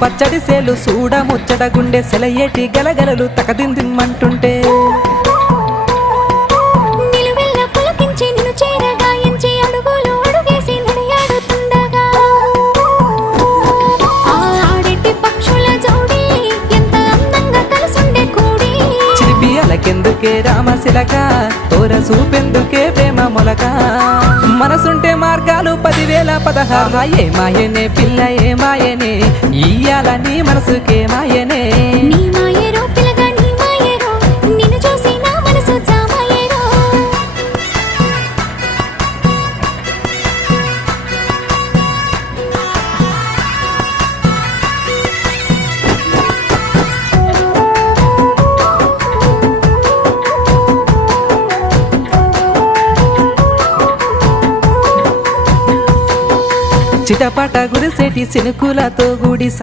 పచ్చడి సేలు సూడ ముచ్చట గుండె సెలయేటి గలగలలు తకదిందిమ్మంటుంటే నిలువెల్ల పులకించి నిన్ను చేరగాయించి అడుగులు అడుగేసి నడియాడుతుండగా ఆడేటి పక్షుల జోడి ఎంత అందంగా కలుసుండే కూడి చిలిపి అలకెందుకే రామశిలక తోర చూపెందుకే ప్రేమ మొలక మనసుంటే మార్గాలు 10,016 ఏ మాయనే పిల్ల ఏ మాయనే ఇయ్యాల నీ మనసుకే మాయనే నీ మాయేరో పిల్లగా నీ మాయేరో నిన్ను చూసి నా మనసు జామాయేరో చిటపట గురిసేటి సినుకులతో గుడి